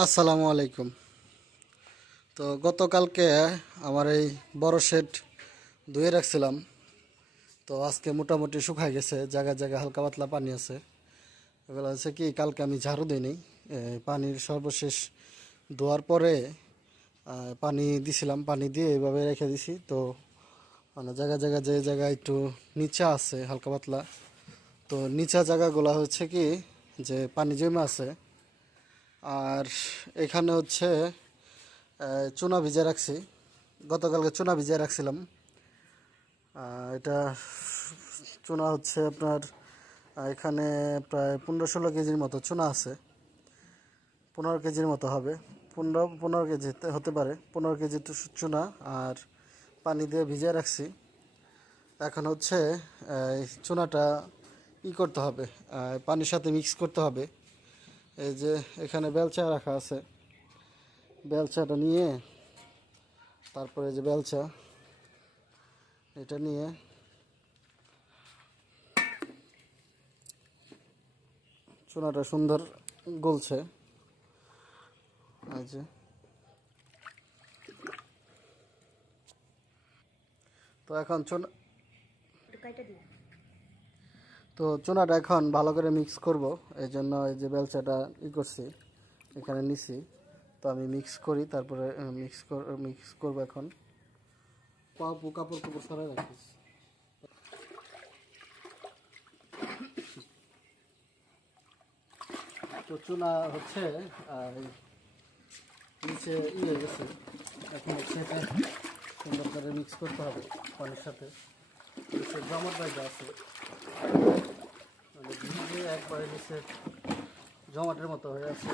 আসসালামু আলাইকুম। তো গতকালকে আমার এই বড় শেড ধুয়ে রাখছিলাম। তো আজকে মোটামুটি শুকাই গেছে, জায়গায় জায়গায় হালকা পাতলা পানি আছে। এগুলো হচ্ছে কি, কালকে আমি ঝাড়ু দিইনি। পানির সর্বশেষ ধোয়ার পরে পানি দিছিলাম, পানি দিয়ে এইভাবে রেখে দিছি। তো মানে জায়গা জায়গা যে জায়গায় একটু নিচা আছে, হালকা পাতলা। তো নিচা জায়গাগুলো হচ্ছে কি, যে পানি জমে আছে আর এখানে হচ্ছে চুনা ভিজে রাখছি। গতকালকে চুনা ভিজে রাখছিলাম। এটা চুনা হচ্ছে আপনার এখানে প্রায় পনেরো ষোলো কেজির মতো চুনা আছে। পনেরো কেজির মতো হবে। পনেরো পনেরো কেজি হতে পারে। পনেরো কেজি চুনা আর পানি দিয়ে ভিজিয়ে রাখছি। এখন হচ্ছে চুনাটা ই করতে হবে। পানির সাথে মিক্স করতে হবে। এই যে এখানে বেলচা রাখা আছে। বেলচাটা নিয়ে, তারপরে যে বেলচা, এটা নিয়ে চুনাটা সুন্দর গলছে। এই যে। তো এখন চুনা তো চুনাটা এখন ভালো করে মিক্স করব। এই জন্য এই যে বেলচাটা ই করছি, এখানে নিছি। তো আমি মিক্স করি, তারপরে মিক্স মিক্স করব এখন। পাপু কাপড় কাপড় সরাই রাখিস। তো চুনা হচ্ছে নিচে ই হয়ে গেছে। এখন হচ্ছে সুন্দর করে মিক্স করতে হবে পানির সাথে। নিচে জমাট বাইজা আছে জমাটের মতো হয়ে আছে।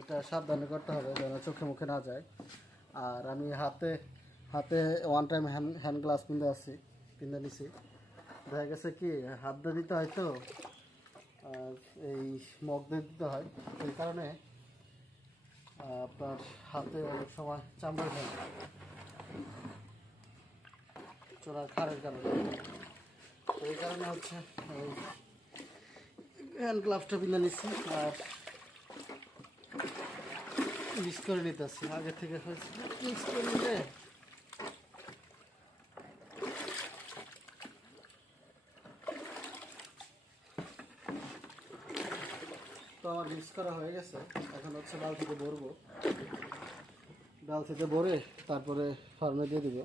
এটা সাবধানে করতে হবে যেন চোখে মুখে না যায়। আর আমি হাতে হাতে one time hand hand gloves পিন্ধে আসছি পিন্ধে নিছি। দেখা গেছে কি, হাত দিয়ে দিতে হয় তো এই মগ দিয়ে দিতে হয়। এই কারণে আপনার হাতে অনেক সময় চামড়া থাকে চোরার খারের কারণে এই কারণে হচ্ছে হ্যান্ড গ্লাভসটা পিনে নিচ্ছি আর মিক্স করে নিতেছি। আগে থেকে হয়েছে। মিক্স করে নিলে তো আমার মিক্স করা হয়ে গেছে। এখন হচ্ছে বালতিতে ভরবো। বালতিতে ভরে তারপরে ফার্মে দিয়ে দিব।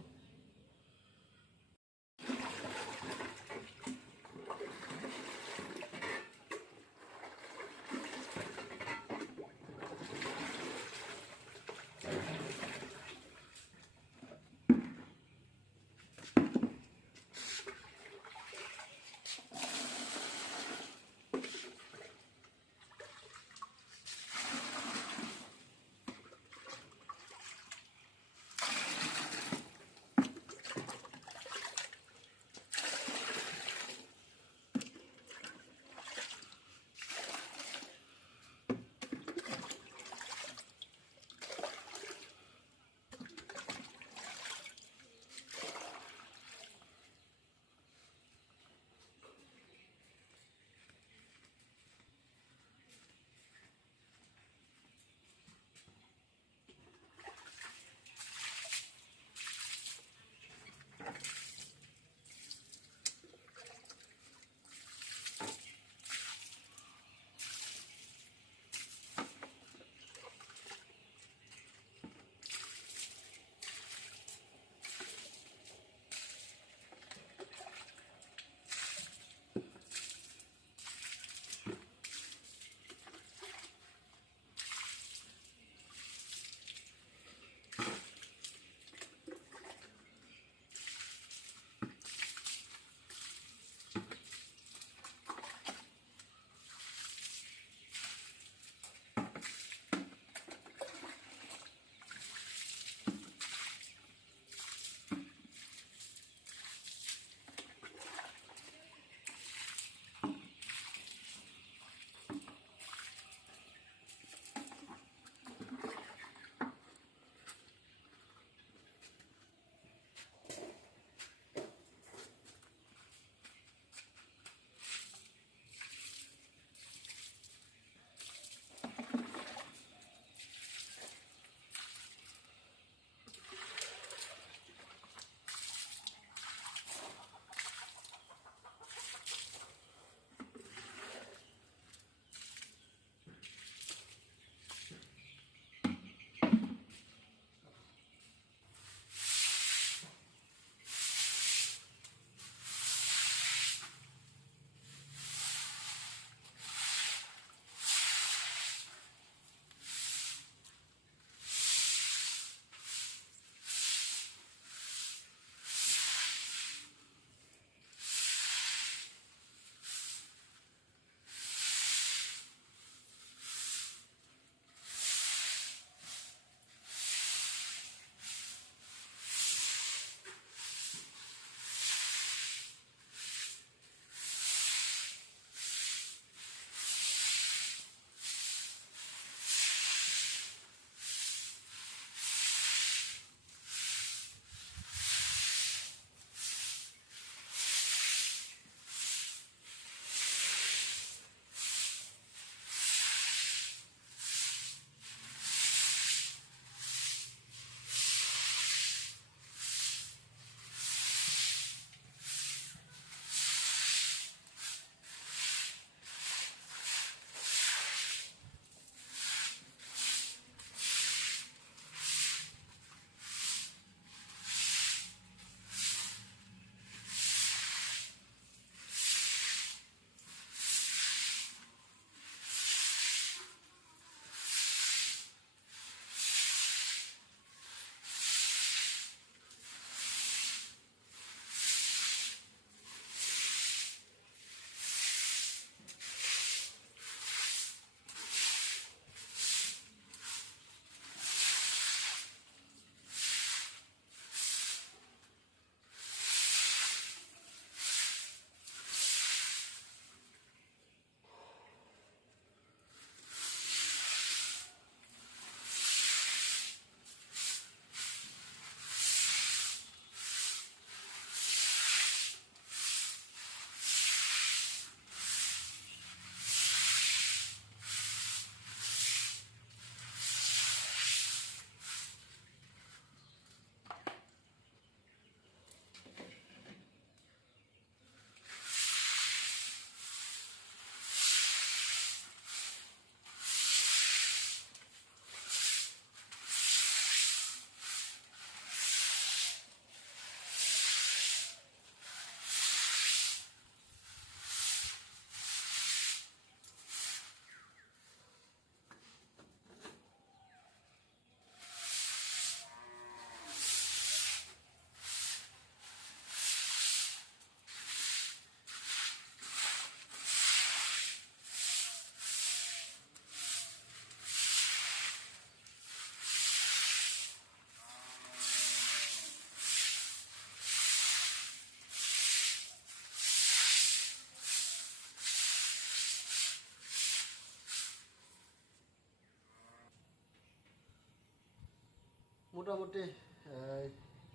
মোটামুটি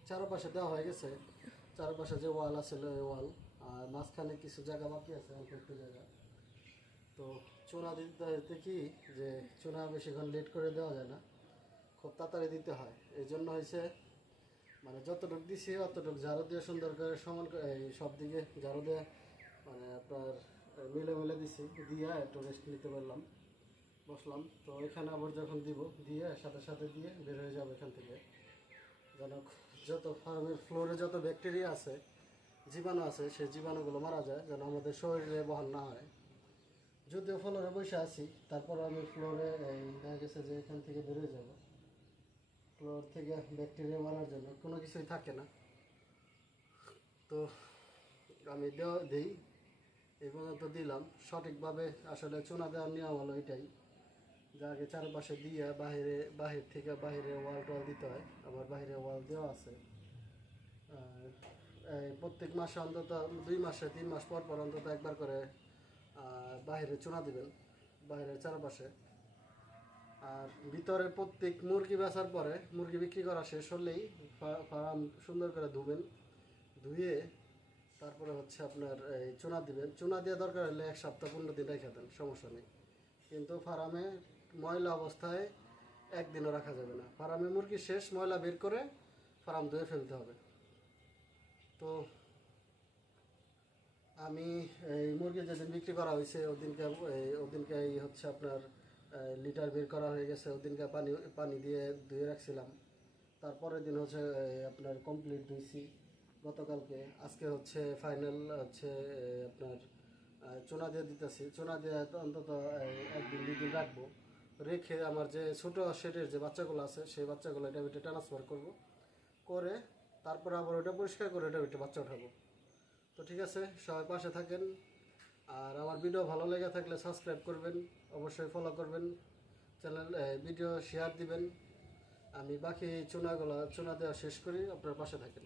চারপাশে দেওয়া হয়ে গেছে। চারপাশে যে ওয়াল আছে ওই ওয়াল। আর মাঝখানে কিছু জায়গা বাকি আছে, অল্প একটু জায়গা। তো চুনা দিতে কি যে চুনা বেশিক্ষণ লেট করে দেওয়া যায় না। খুব তাড়াতাড়ি দিতে হয়। এই জন্য হয়েছে মানে যতটুকু দিছি, অতটুকু ঝাড়ু দিয়ে সুন্দর করে সমান সব দিকে ঝাড়ু দিয়ে মানে আপনার মিলে মিলে দিছি। দিয়ে একটু রেস্ট নিতে পারলাম, বসলাম। তো এখানে আবার যখন দিব, দিয়ে সাথে সাথে দিয়ে বের হয়ে যাবে এখান থেকে। যত ফার্মের ফ্লোরে যত ব্যাকটেরিয়া আছে, জীবাণু আছে, সেই জীবাণুগুলো মারা যায় যেন আমাদের শরীরে বহন না হয়। যদিও ফ্লোরে বসে আছি, তারপর আমি ফ্লোরে দেখা গেছে যে এখান থেকে বেরোয় যাব। ফ্লোর থেকে ব্যাকটেরিয়া মারার জন্য কোনো কিছুই থাকে না। তো আমি দেওয়া দিই, এই পর্যন্ত দিলাম। সঠিকভাবে আসলে চুনা দেওয়ার নিয়ম হলো এটাই। যে আগে চারপাশে দিয়ে বাহিরে, বাহির থেকে বাহিরে ওয়াল টোয়াল দিতে হয়, আবার বাহিরে ওয়াল দেওয়া আছে। প্রত্যেক মাসে অন্তত দুই মাসে তিন মাস পর পর অন্তত একবার করে বাহিরে চুনা দিবেন বাইরের চারপাশে। আর ভিতরে প্রত্যেক মুরগি বেচার পরে, মুরগি বিক্রি করা শেষ হলেই ফার্ম সুন্দর করে ধুবেন, ধুয়ে তারপরে হচ্ছে আপনার, এই চুনা দিবেন। চুনা দেওয়া দরকার হলে এক সপ্তাহ, পনেরো দিন রেখে দেন, সমস্যা নেই। কিন্তু ফার্মে ময়লা অবস্থায় একদিনও রাখা যাবে না। ফার্মে মুরগি শেষ, ময়লা বের করে ফার্ম ধুয়ে ফেলতে হবে। তো আমি এই মুরগি যেদিন বিক্রি করা হয়েছে, ওদিনকে ওদিনকে এই হচ্ছে আপনার লিটার বের করা হয়ে গেছে। ওদিনকে পানি পানি দিয়ে ধুয়ে রাখছিলাম। তারপরের দিন হচ্ছে আপনার কমপ্লিট ধুইছি। গতকালকে, আজকে হচ্ছে ফাইনাল হচ্ছে আপনার চুনা দিয়ে দিতেছি। চুনা দিয়ে অন্তত একদিন দুই দিন রাখব। রেখে আমার যে ছোট শেডের যে বাচ্চাগুলো আছে, সেই বাচ্চাগুলো এটা ভিতরে ট্রান্সফার করব। করে তারপর আবার ওটা পরিষ্কার করে এটা ভিতরে বাচ্চা উঠাবো। তো ঠিক আছে, সবাই পাশে থাকেন। আর আমার ভিডিও ভালো লেগে থাকলে সাবস্ক্রাইব করবেন, অবশ্যই ফলো করবেন। চ্যানেল ভিডিও শেয়ার দিবেন। আমি বাকি চুনাগুলো, চুনা দেওয়া শেষ করি, আপনার পাশে থাকেন।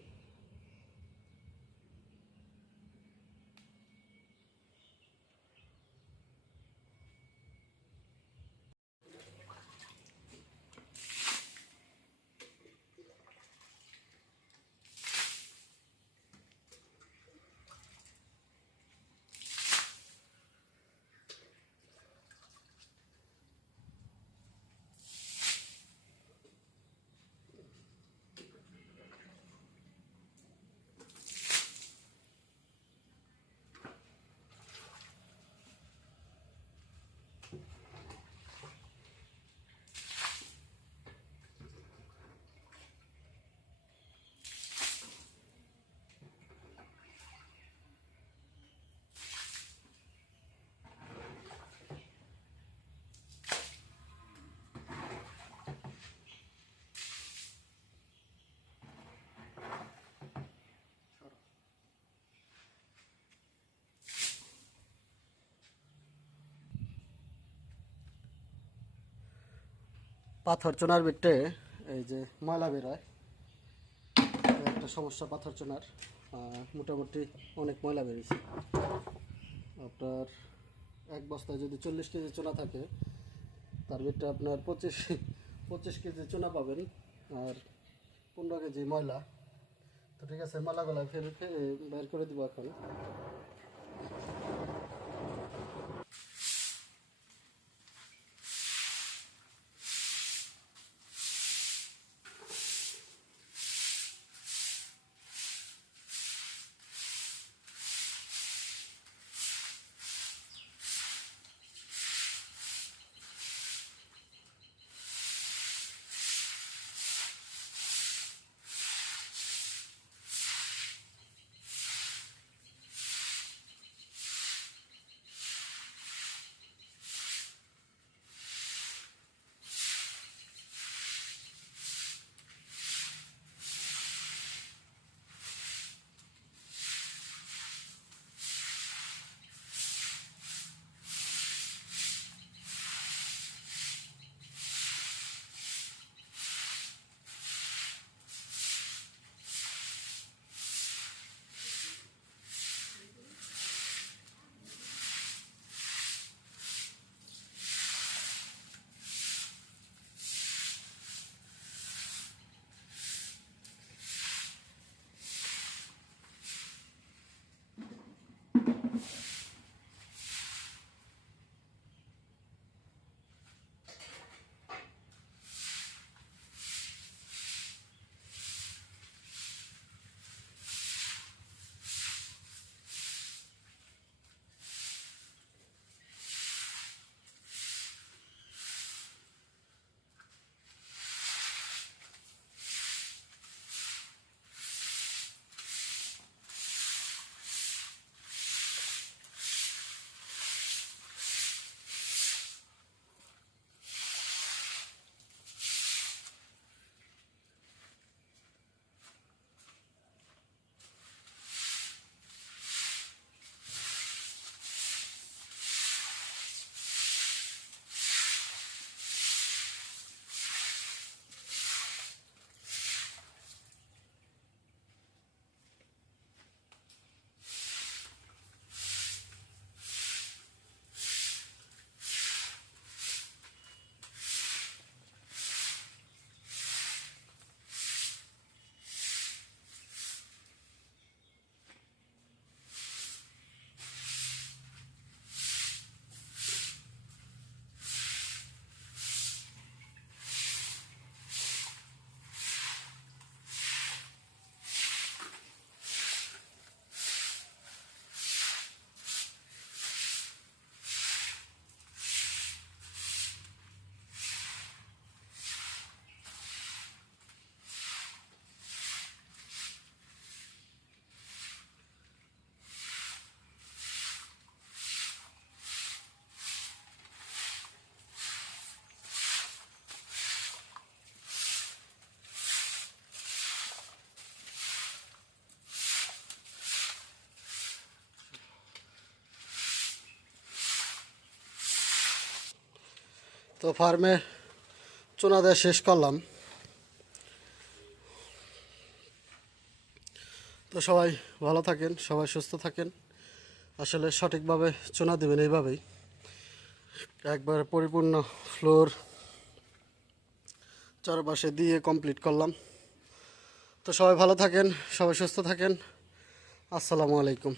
পাথর চুনার ভিতরে এই যে ময়লা বেরোয়। একটা সমস্যা, পাথর চুনার। মোটামুটি অনেক ময়লা বেরিয়েছে। আপনার এক বস্তায় যদি চল্লিশ কেজি চুনা থাকে, তার ভিতরে আপনার পঁচিশ পঁচিশ কেজি চুনা পাবেন আর পনেরো কেজি ময়লা। তো ঠিক আছে, ময়লাগুলো ফের বের করে দিব এখন। তো ফার্মে চুনা দেওয়া শেষ করলাম। তো সবাই ভালো থাকেন, সবাই সুস্থ থাকেন। আসলে সঠিকভাবে চুনা দেবেন এইভাবেই। একবার পরিপূর্ণ ফ্লোর চারপাশে দিয়ে কমপ্লিট করলাম। তো সবাই ভালো থাকেন, সবাই সুস্থ থাকেন। আসসালামু আলাইকুম।